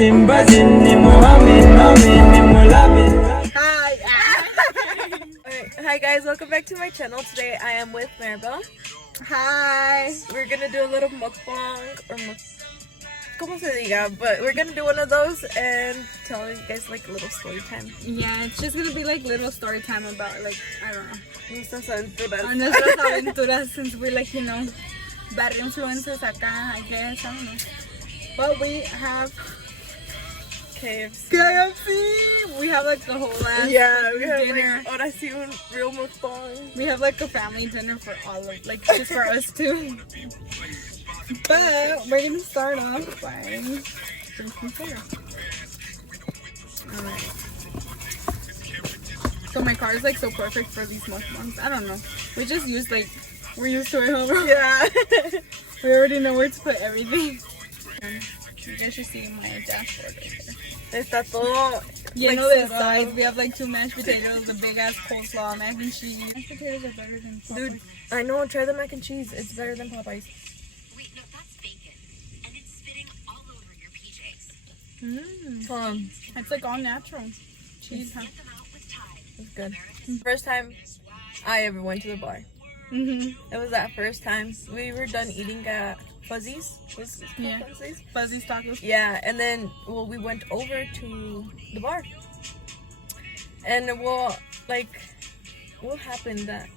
Hi guys, welcome back to my channel. Today I am with Maribel. Hi. We're gonna do a little mukbang or como se diga, but we're gonna do one of those and tell you guys like a little story time. Yeah, it's just gonna be like little story time about like, I don't know, Nuestras aventuras. nuestras aventuras, since we're like, you know, bad influences acá, I guess, I don't know. But we have KFC. We have like the whole ass We have dinner. like, ahora sí un real mukbang. We have like a family dinner for all of, like, just for us too. But we're gonna start off by drinking soda. Alright. So my car is like so perfect for these mukbangs. I don't know. We just use like, we're used to it, huh? Yeah. We already know where to put everything. You guys should see my dashboard right there. Está todo. You like, know the set up. sides, we have like 2 mashed potatoes, a big ass coleslaw, mac and cheese. Mashed potatoes are better than Popeyes. Dude, I know. Try the mac and cheese. It's better than Popeyes. Wait, no, that's bacon. And it's spitting all over your PJs. It's like all natural. Cheese, huh? Get them out with Tide. It's good. First time I ever went to the bar. It was that first time. We were done eating at Fuzzy's. Was it called Yeah. Fuzzy's? Fuzzy's tacos. Yeah, and then we went over to the bar. And what happened that?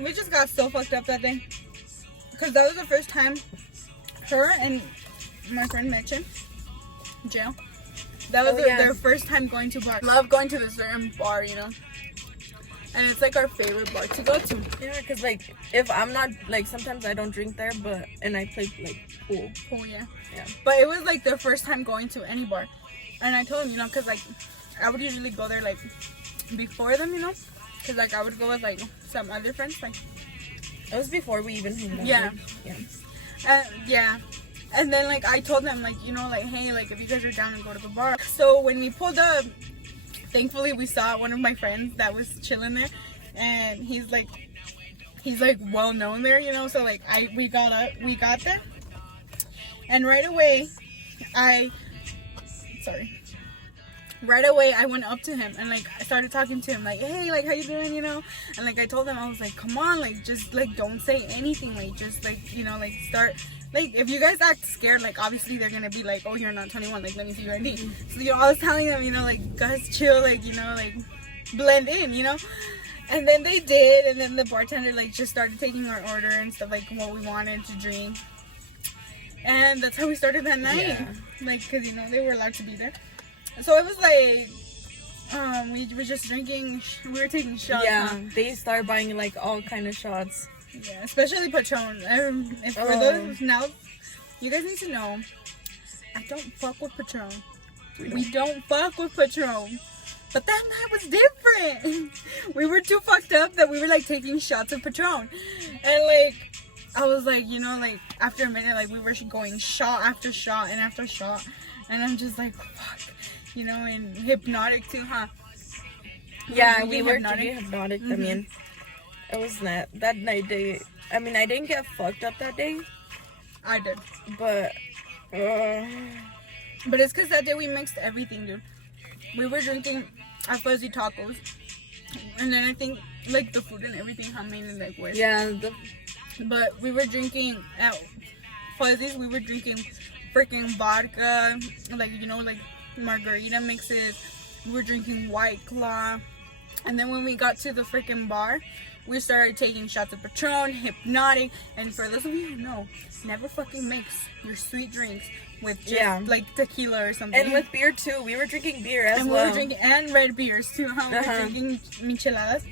We just got so fucked up that day. Because that was the first time her and my friend Meche, jail. That was their first time going to bar. Love going to this certain bar, you know. And it's like our favorite bar to go to. Yeah, because like if I'm not like sometimes I don't drink there, and I play like pool. Oh yeah. Yeah. But it was like their first time going to any bar. And I told them, you know, because like I would usually go there like before them, you know. Because like I would go with like some other friends. Like It was before we even hung out. Yeah. Yeah. Yeah. And then like I told them like, you know, like, hey, like if you guys are down and go to the bar. So when we pulled up, thankfully we saw one of my friends that was chilling there, and he's like well known there, you know. So like we got there, and right away I went up to him and like I started talking to him like, hey, like how you doing, you know. And like I told him, I was like, come on, like just like don't say anything, like just like, you know, like start. Like, if you guys act scared, like, obviously they're gonna be like, oh, you're not 21, like, let me see your ID. So, you know, I was telling them, you know, like, guys, chill, like, you know, like, blend in, you know? And then they did, and then the bartender, like, just started taking our order and stuff, like, what we wanted to drink. And that's how we started that night. Yeah. Like, because, you know, they were allowed to be there. So, it was like, we were just drinking, we were taking shots. Yeah, Huh? they started buying like all kind of shots. Yeah, especially Patron. If for those now, you guys need to know, I don't fuck with Patron. We don't fuck with Patron. But that night was different. We were too fucked up that we were like taking shots of Patron. And like, I was like, you know, like after a minute, like we were going shot after shot and after shot. And I'm just like, fuck. You know, and hypnotic too, huh? Yeah, we were hypnotic. I mean, it was that night. I mean, I didn't get fucked up that day. I did. But it's because that day we mixed everything, dude. We were drinking at Fuzzy Tacos. And then I think, like, the food and everything, how mainly, like, with. yeah, But we were drinking at Fuzzy's, we were drinking freaking vodka, like, you know, like, margarita mixes. We were drinking White Claw. And then when we got to the freaking bar, we started taking shots of Patron, hypnotic, and for those of you who know, never fucking mix your sweet drinks with just like tequila or something. And with beer too. We were drinking beer as well. We were drinking and red beers too. We were drinking micheladas.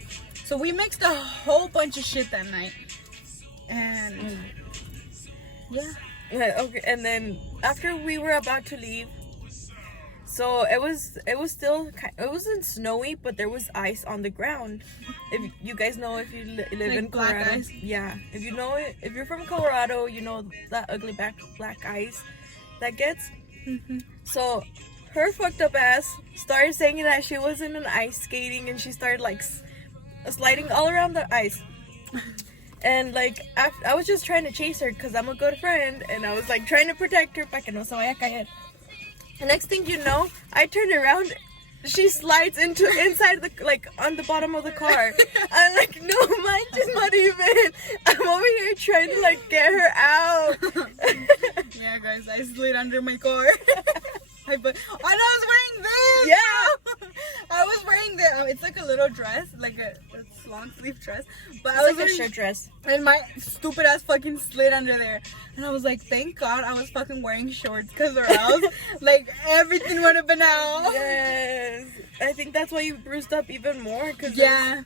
So we mixed a whole bunch of shit that night. And yeah. Okay, and then after we were about to leave, so it wasn't snowy, but there was ice on the ground. If you guys know, if you live Like in Colorado, black ice. Yeah, if you know it, if you're from Colorado, you know that ugly black ice that gets. So her fucked up ass started saying that she was in an ice skating, and she started like sliding all around the ice. And like I was just trying to chase her because I'm a good friend, and I was like trying to protect her para que no se vaya a caer. The next thing you know, I turn around. She slides inside the on the bottom of the car. I'm like, no, mine is not even. I'm over here trying to get her out. Yeah, guys, I slid under my car. And I was wearing this. Yeah, I was wearing the. It's like a little dress, like a long sleeve dress. But it's I was like a wearing, shirt dress. and my stupid ass fucking slid under there. And I was like, thank God I was fucking wearing shorts, because or else, everything would have been out. Yes, I think that's why you bruised up even more. Cause Yeah.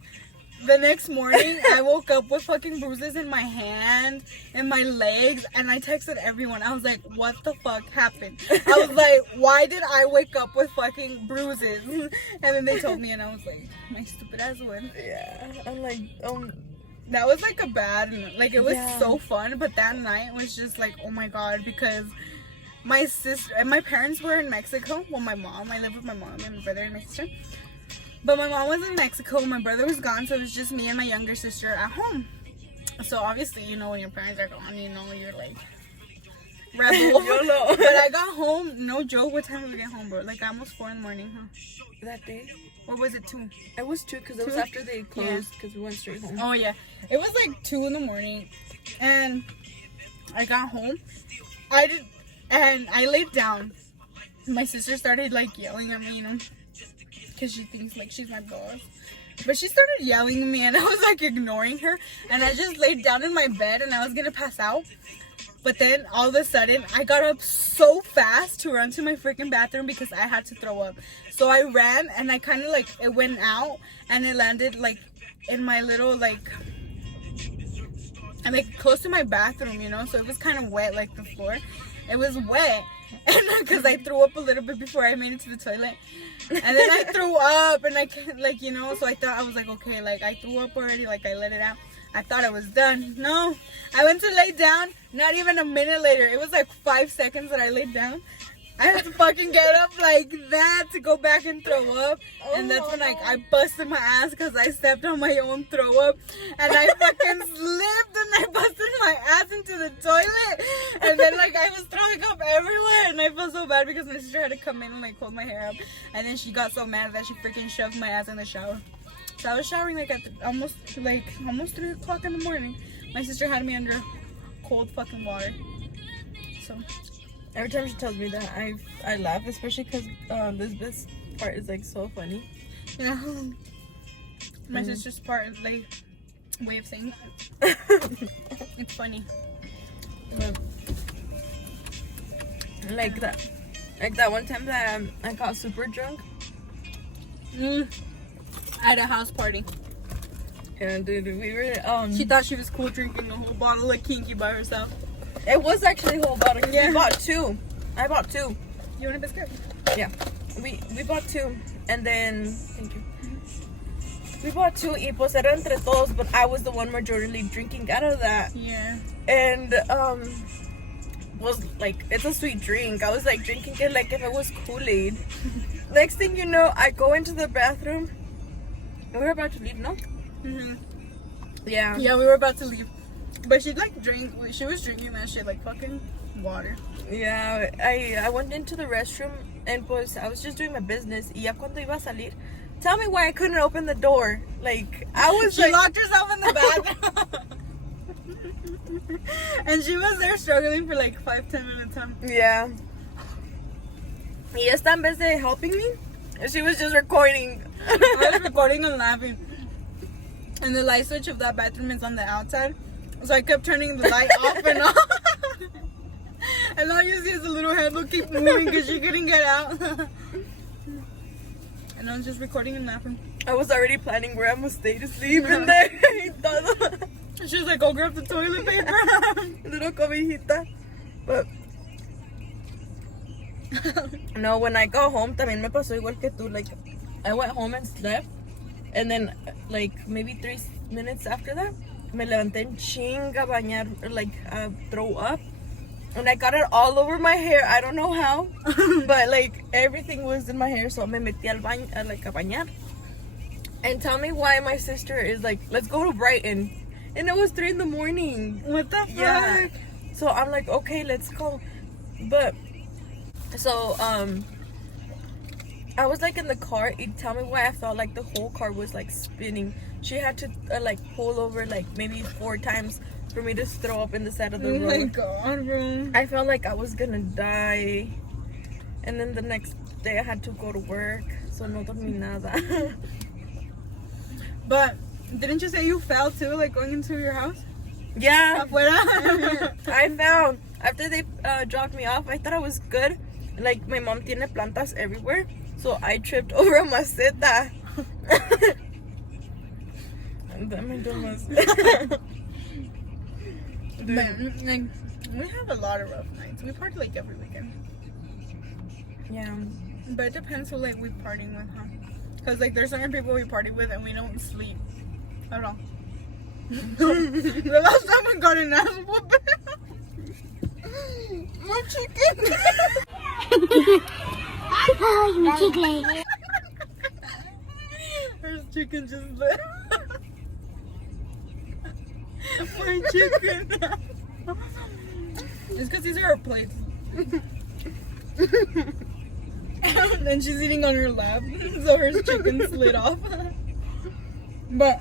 The next morning, I woke up with fucking bruises in my hand and my legs, and I texted everyone. I was like, what the fuck happened? I was like, why did I wake up with fucking bruises? And then they told me, and I was like, my stupid ass would. Yeah, I'm like, That was a bad, it was Yeah. so fun, but that night was just oh my God, because my sister and my parents were in Mexico. Well, my mom, I lived with my mom and my brother and my sister. But my mom was in Mexico, my brother was gone, so it was just me and my younger sister at home. So obviously, when your parents are gone, you're rebel. YOLO. But I got home, no joke, what time did we get home, bro? Almost 4 in the morning, huh? That day, Or was it 2? it was 2 because it was 2? after they closed because we went straight home. Oh yeah, it was 2 in the morning, and I got home. And I laid down. My sister started yelling at me, because she thinks she's my boss. But she started yelling at me, and I was ignoring her, and I just laid down in my bed, and I was gonna pass out. But then all of a sudden, I got up so fast to run to my freaking bathroom because I had to throw up. So I ran, and I kind of it went out, and it landed in my little and close to my bathroom, so it was kind of wet, the floor. It was wet, and because I threw up a little bit before I made it to the toilet, and then I threw up, and I can't, so I thought, I was okay, I threw up already, I let it out. I thought I was done. No, I went to lay down. Not even a minute later, it was 5 seconds that I laid down. I had to fucking get up like that to go back and throw up. And that's when I busted my ass because I stepped on my own throw up. And I fucking slipped and I busted my ass into the toilet. And then I was throwing up everywhere. And I felt so bad because my sister had to come in and hold my hair up. And then she got so mad that she freaking shoved my ass in the shower. So I was showering at almost 3 o'clock in the morning. My sister had me under cold fucking water. So every time she tells me that, I laugh, especially because this part is so funny. yeah, my sister's part is way of saying it's funny. But, like that one time that I got super drunk. At a house party. Yeah, dude, we were She thought she was cool drinking a whole bottle of Kinky by herself. It was actually a whole bottle. 'Cause Yeah. we bought 2. I bought 2. You want a biscuit? Yeah, we bought 2, and then thank you. We bought 2 y pues era entre todos, but I was the one majorly drinking out of that, Yeah. and was it's a sweet drink. I was drinking it if it was Kool-Aid. Next thing you know, I go into the bathroom. We were about to leave, no? Mm-hmm. Yeah. Yeah, we were about to leave, but she she was drinking that shit fucking water. Yeah, I went into the restroom and pues I was just doing my business. Y ya cuando iba a salir, tell me why I couldn't open the door. I was She locked herself in the bathroom. And she was there struggling for 5-10 minutes, huh? Yeah. Y esta en vez de helping me, she was just recording. I was recording and laughing. And the light switch of that bathroom is on the outside. So I kept turning the light off and on. And all you see is the little handle keep moving because she couldn't get out. And I was just recording and laughing. I was already planning where I'm gonna stay to sleep in there. Y todo. She was like, go grab the toilet paper. Little cobijita. But no, when I go home, también me pasó igual que tú. I went home and slept, and then maybe 3 minutes after that, me levanté en chinga a bañar, throw up, and I got it all over my hair. I don't know how, but everything was in my hair, so me metí al baño, a bañar. And tell me why my sister is let's go to Brighton, and it was 3 in the morning. What the fuck? Yeah. So I'm okay, let's go. But So, I was like in the car. You tell me why I felt like the whole car was like spinning. She had to like pull over like maybe 4 times for me to throw up in the side of the Oh road. my god, bro. I felt like I was gonna die. And then the next day I had to go to work. So no dormí nada. But didn't you say you fell too, like going into your house? Yeah. Afuera. I found after they dropped me off, I thought I was good. Like my mom tiene plantas everywhere, so I tripped over a maceta. And then my maceta. But, like, we have a lot of rough nights. We party like every weekend. Yeah. But it depends who like we partying with, huh? Because like there's certain people we party with and we don't sleep at all. The last time we got an ass whooping. My chicken. Her chicken just lit. My chicken. It's because these are our plates. And she's eating on her lap, so her chicken slid off. But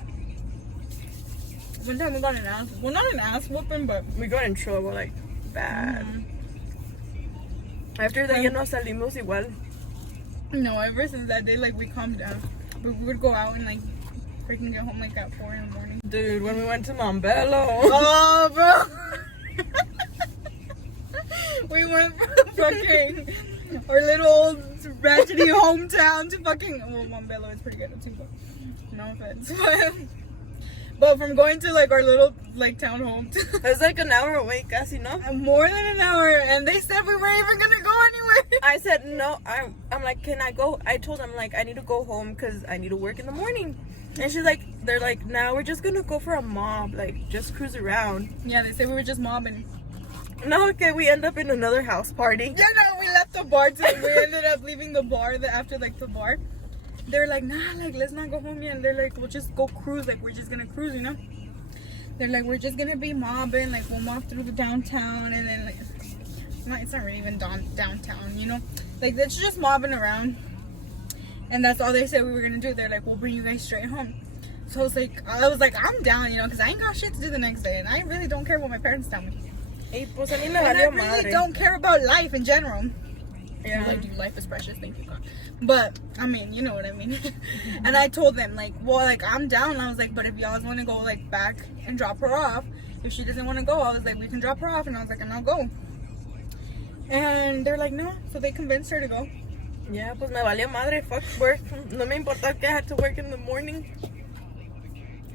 one time we got an ass, well, not an ass whooping, but We got in trouble like bad. After that, ya no salimos igual. no, ever since that day, like we calmed down. But we would go out and like freaking get home like at 4 in the morning. Dude, when we went to Montbello. Oh, bro. We went from fucking our little old ratchety hometown to fucking, well, Montbello is pretty good too, but no offense. But from going to like our little like town home to It was like an hour away, casi, no? more than an hour, and they said we weren't even gonna go anywhere. I said no. I'm like, can I go? I told them like I need to go home because I need to work in the morning. And she's like, they're like, nah, we're just gonna go for a mob, like just cruise around. Yeah, they said we were just mobbing. No, okay, we end up in another house party. Yeah, no, we left the bar too. We ended up leaving the bar after like the bar. They're like, nah, like let's not go home yet. And they're like, we'll just go cruise. Like we're just gonna cruise, you know. They're like, we're just gonna be mobbing. Like we'll mob through the downtown, and then like, it's not really even downtown, you know. Like it's just mobbing around. And that's all they said we were gonna do. They're like, we'll bring you guys straight home. So I was like, I'm down, you know, because I ain't got shit to do the next day, and I really don't care what my parents tell me. Hey, pues a mí me And I valió really madre. don't care about life in general. Yeah. Like, dude, life is precious, thank you God. But I mean, you know what I mean. And I told them like, well, like I'm down. I was like, but if y'all want to go like back and drop her off, if she doesn't want to go, I was like, we can drop her off. And I was like, and I'll go. And they're like, no. So they convinced her to go. Yeah, pues me valió madre. Fuck work. No me importa que I had to work in the morning.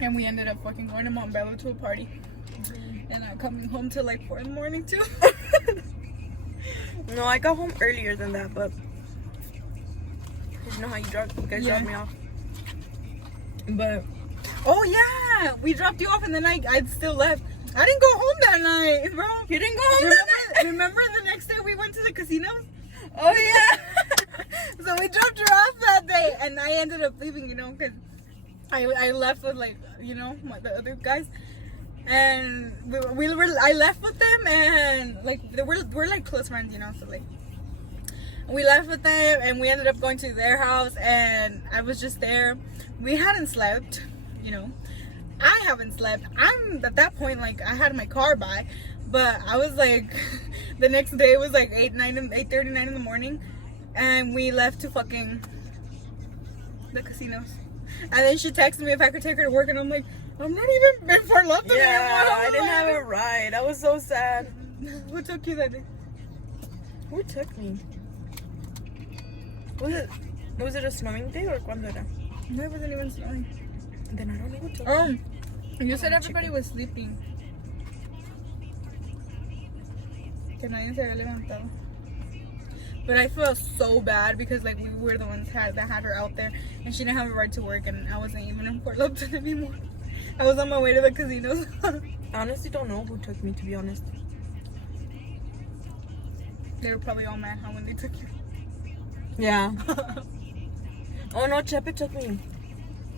And we ended up fucking going to Montbello to a party. And I'm coming home till like 4 in the morning too. No, I got home earlier than that, but you know how you guys Yeah. dropped me off. But Oh yeah, we dropped you off and then I still left. I didn't go home that night, bro. you didn't go home that night? Remember the next day we went to the casinos? Oh yeah. So we dropped her off that day, and I ended up leaving, you know, because I left with like, you know, the other guys, and I left with them, and like we're like close friends, you know, so like we left with them, and we ended up going to their house, and I was just there. We hadn't slept, you know. I haven't slept. I'm at that point like I had my car by, but I was like the next day it was like 8:39 in the morning, and we left to fucking the casinos. And then she texted me if I could take her to work, and I'm like, I'm not even in Fort Lauderdale anymore. Yeah, I didn't have a ride. I was so sad. Who took you that day? Who took me? Was it a snowing day or cuando era? No, it wasn't even snowing. Then I don't know who took me. You said everybody was sleeping. Que nadie se había levantado. But I felt so bad because like we were the ones that had her out there, and she didn't have a ride to work, and I wasn't even in Fort Lauderdale anymore. I was on my way to the casinos. I honestly don't know who took me, to be honest. They were probably all mad, huh, when they took you. Yeah. Oh no, Chepe took me.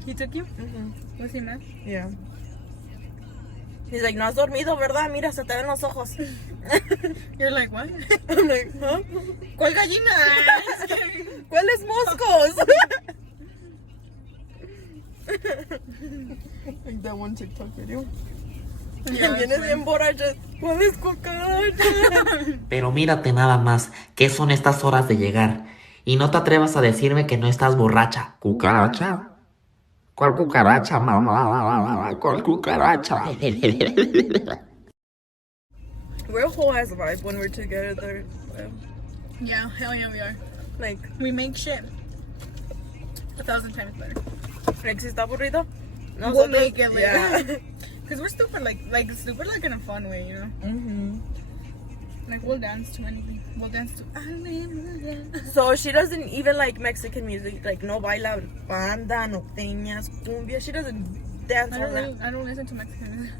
He took you? Mm-hmm. Was he mad? Yeah. He's like, no has dormido, ¿verdad? Mira, se te ven los ojos. You're like, what? I'm like, huh? ¿Cuál gallina? ¿Cuáles moscos? Like that one TikTok video. Yeah, Vienes bien borracha. ¿Cuáles cucarachas? Pero mírate nada más, ¿qué son estas horas de llegar? Y no te atrevas a decirme que no estás borracha. ¿Cucaracha? ¿Cuál cucaracha, mamá? ¿Cuál cucaracha? We're a whole ass vibe when we're together. Yeah, hell yeah, we are. Like, We make shit 1,000 times better. si está aburrido, We'll make it later. Yeah. Cause we're stupid, like stupid, like in a fun way, you know. Mm-hmm. Like we'll dance to anything. We'll dance to. So she doesn't even like Mexican music. Like no baila banda, norteñas, cumbia. She doesn't dance on that. I don't listen to Mexican music.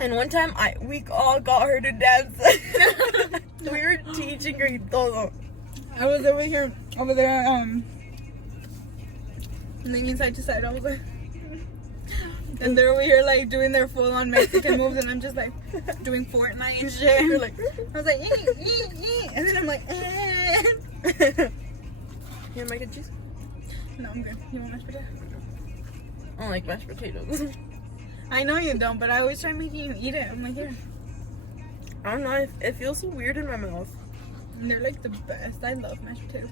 And one time we all got her to dance. We were teaching her y todo. I was over there, leaning side to side. I was like, and they're over here like doing their full-on Mexican moves, and I'm just like doing Fortnite and shit. You're like, I was like, and then I'm like, you want mac and cheese? No, I'm good. You want mashed potato? I don't like mashed potatoes. I know you don't, but I always try making you eat it. I'm like, here. I don't know. It feels so weird in my mouth. And they're like the best. I love mashed potatoes.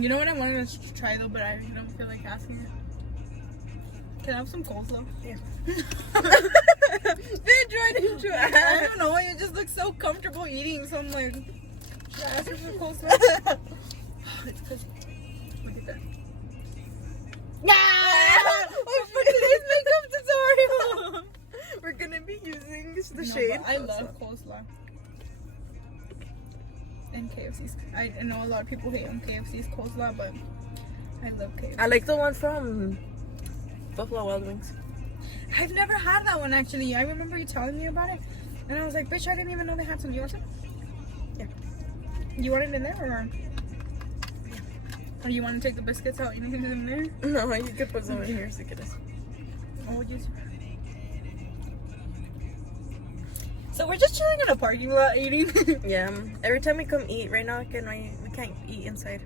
You know what I wanted to try though, but I don't feel like asking it. Can I have some coleslaw? Yeah. Bitch, why didn't you I ask? don't know. You just look so comfortable eating, so I'm like, should I ask her for coleslaw? It's because look at that. Oh, for today's makeup tutorial, we're gonna be using the shade. I love coleslaw. And KFC's. I know a lot of people hate on KFC's coleslaw, but I love KFC. I like the one from Buffalo Wild Wings. I've never had that one actually. I remember you telling me about it, and I was like, bitch, I didn't even know they had some. You want some? Yeah. You want it in there, or you want to take the biscuits out? You need it in there? No, you could put some in here so get us. Oh, yes. So we're just chilling in a parking lot eating. Yeah. Every time we come eat, right now we can't eat inside.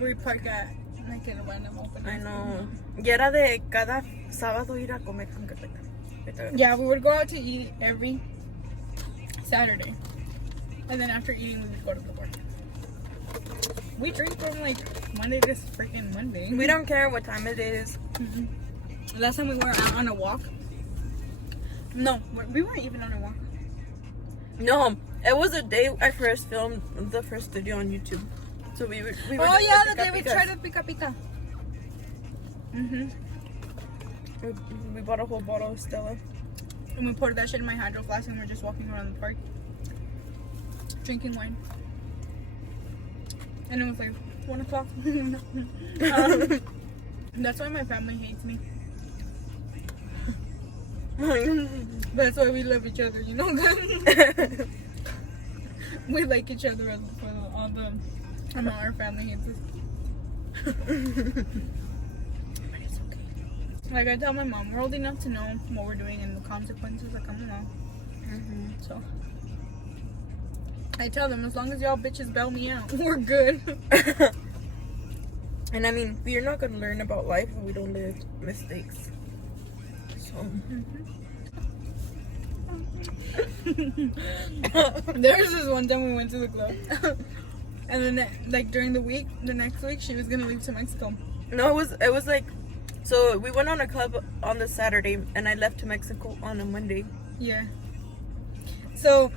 We park at like in a random open. I know. Y era de cada sábado ir a comer hamburguesas. Yeah, we would go out to eat every Saturday, and then after eating, we would go to the park. We drink from like Monday to freaking Monday. We don't care what time it is. Mm-hmm. Last time we were out on a walk. No, we weren't even on a walk. No, it was the day I first filmed the first video on YouTube. So we were Oh doing yeah, the the day we pica-picas. tried to pica pica. Mhm. We bought a whole bottle of Stella. And we poured that shit in my hydro flask, and we're just walking around the park, drinking wine. And it was like 1 o'clock. That's why my family hates me. That's why we love each other, you know that? We like each other for all the amount our family hates us. But it's okay. Like I tell my mom, we're old enough to know what we're doing and the consequences that come along. So I tell them, as long as y'all bitches bail me out, we're good. And I mean, we're not gonna learn about life if we don't live mistakes. So. There was this one time we went to the club, and then like during the week, the next week she was gonna leave to Mexico. No, it was like, so we went on a club on the Saturday, and I left to Mexico on a Monday. Yeah. So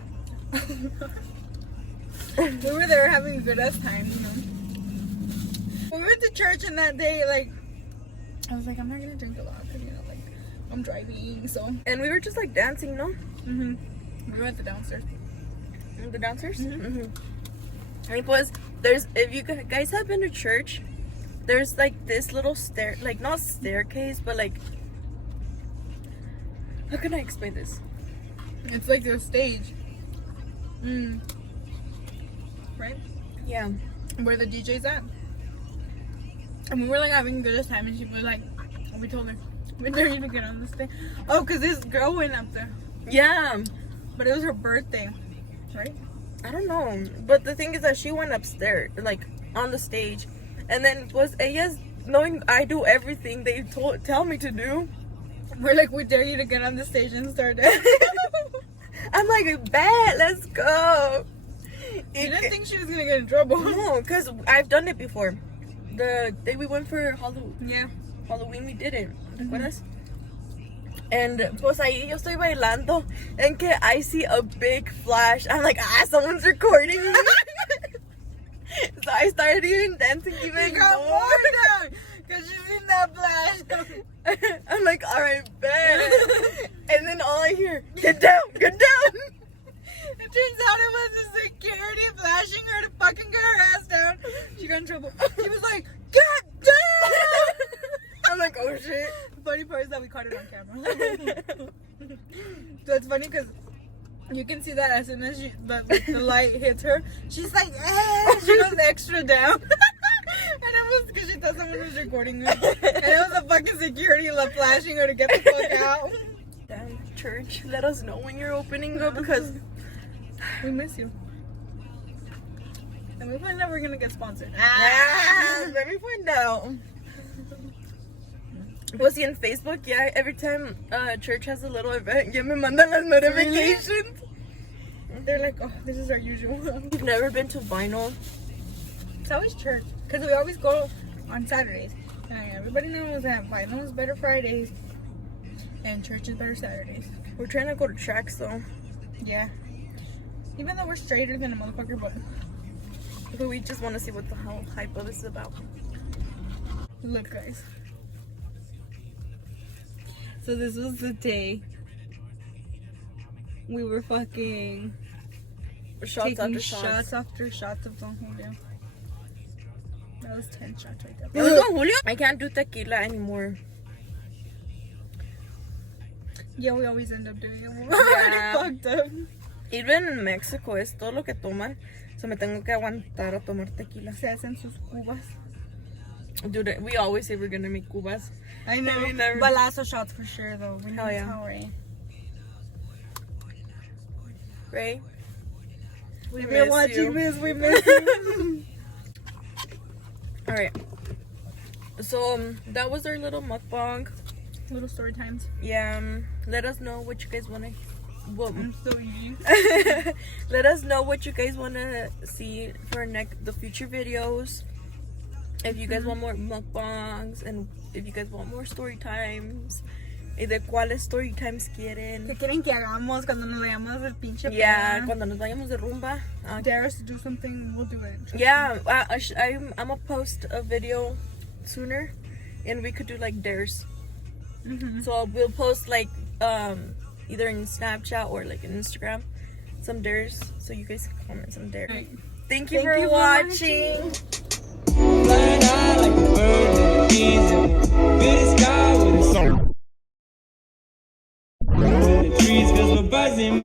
we were there having a good ass time, you know. We went to church, and that day, like, I was like, I'm not gonna drink a lot because you know, like, I'm driving, so. And we were just like dancing, no? We were at the downstairs. The dancers? And plus, if you guys have been to church, there's like this little like not staircase, but like, how can I explain this? It's like the stage. Right? Yeah. Where the DJ's at. And we were like having a good time, and she was like We told her. We dare you to get on this thing. Oh, because this girl went up there. Yeah. But it was her birthday. Right? I don't know. But the thing is that she went upstairs, like, on the stage. And then was ellas, knowing I do everything they tell me to do. We're like, we dare you to get on the stage and start dancing. I'm like, bet, let's go. You didn't think she was going to get in trouble. No, because I've done it before. The day we went for Yeah. Halloween, we did it. ¿Te acuerdas? And pues ahí yo estoy bailando and que I see a big flash. I'm like, someone's recording me. So I started even dancing even Got more. more down. Because she's in that flash. I'm like, alright, bet. And then all I hear, get down, get down. It turns out it was the security flashing her to fucking get her ass down. She got in trouble. She was like, God damn! I'm like, oh shit. The funny part is that we caught it on camera. So it's funny because you can see that as soon as the light hits her, she's like, eh! She goes extra down. And it was because she thought someone was recording her. And it was a fucking security flashing her to get the fuck out. Damn, church, let us know when you're opening up because We miss you. And we find out we're gonna get sponsored. let me find out. Was he in Facebook? Yeah, every time church has a little event, ya me mandan las notifications. They're like, oh, this is our usual. You've never been to Vinyl? It's always church. Because we always go on Saturdays. And everybody knows that Vinyl is better Fridays. And church is better Saturdays. We're trying to go to tracks though. Yeah. Even though we're straighter than a motherfucker, but We just want to see what the hell hype of this is about. look, guys. So this was the day we were fucking Shots taking after shots. shots after shots of Don Julio. That was 10 shots right It there. was Don Julio? I can't do tequila anymore. Yeah, we always end up doing it. We're Yeah. already fucked up. Even en Mexico es todo lo que toman. So me tengo que aguantar a tomar tequila. Se hacen sus cubas. Dude, we always say we're gonna make cubas. I know. We never- Balazo shots for sure, though. We Hell need yeah. Powerade. Right? We If you're miss watching you. this, we miss you. Alright. So, that was our little mukbang. Little story times. Yeah, let us know what you guys want to... Well, I'm so eating. let us know what you guys want to see for the future videos. If you guys want more mukbangs and if you guys want more story times. Y de cuáles story times quieren. ¿Qué quieren que hagamos cuando nos vayamos del pinche Yeah, plan? cuando nos vayamos de rumba. Dare us to do something, we'll do it. Yeah, I'm gonna post a video sooner and we could do like dares. Mm-hmm. So we'll post like either in Snapchat or like in Instagram some dares so you guys can comment some dares. Right. Thank you Thank for you for watching. Flying high like a bird in the season. Feel the sky with a song. To the trees 'cause we're buzzing.